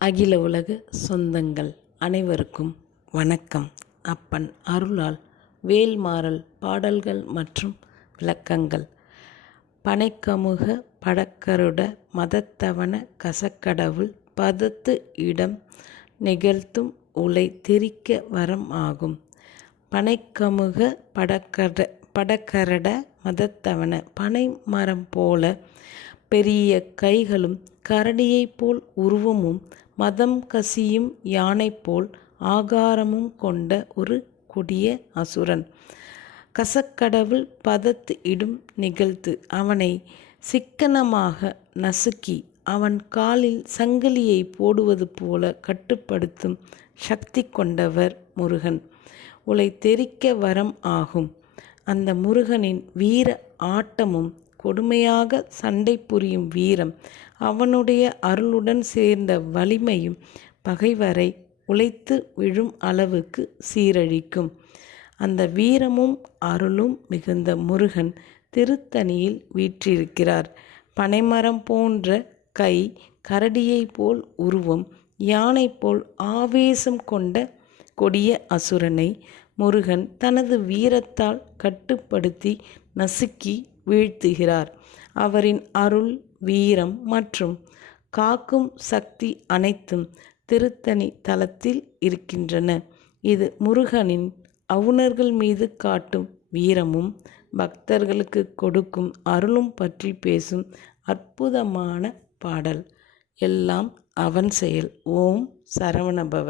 அகில உலக சொந்தங்கள் அனைவருக்கும் வணக்கம். அப்பன் அருளால் வேல்மாறல் பாடல்கள் மற்றும் விளக்கங்கள். பனைக்கமுக படக்கருட மதத்தவன கசக்கடவுள் பதத்து இடம் நிகழ்த்தும் உலை திரிக்க வரம் ஆகும். பனைக்கமுக படக்கட படக்கரட மதத்தவன பனை மரம் போல பெரிய கைகளும் கரடியைப் போல் உருவமும் மதம் கசியும் யானை போல் ஆகாரமும் கொண்ட ஒரு கொடிய அசுரன். கசக்கடவுள் பதத்து இடும் நிகழ்த்து அவனை சிக்கனமாக நசுக்கி அவன் காலில் சங்கிலியை போடுவது போல கட்டுப்படுத்தும் சக்தி கொண்டவர் முருகன். உலை தெரிக்க வரம் ஆகும். அந்த முருகனின் வீர ஆட்டமும் கொடுமையாக சண்டை புரியும் வீரம் அவனுடைய அருளுடன் சேர்ந்த வலிமையும் பகைவரை உழைத்து விழும் அளவுக்கு சீரழிக்கும். அந்த வீரமும் அருளும் மிகுந்த முருகன் திருத்தணியில் வீற்றிருக்கிறார். பனைமரம் போன்ற கை கரடியை போல் உருவம் யானை போல் ஆவேசம் கொண்ட கொடிய அசுரனை முருகன் தனது வீரத்தால் கட்டுப்படுத்தி நசுக்கி வீழ்த்துகிறார். அவரின் அருள் வீரம் மற்றும் காக்கும் சக்தி அனைத்தும் திருத்தணி தலத்தில் இருக்கின்றன. இது முருகனின் அவுணர்கள் மீது காட்டும் வீரமும் பக்தர்களுக்கு கொடுக்கும் அருளும் பற்றி பேசும் அற்புதமான பாடல். எல்லாம் அவன் செயல். ஓம் சரவணபவ.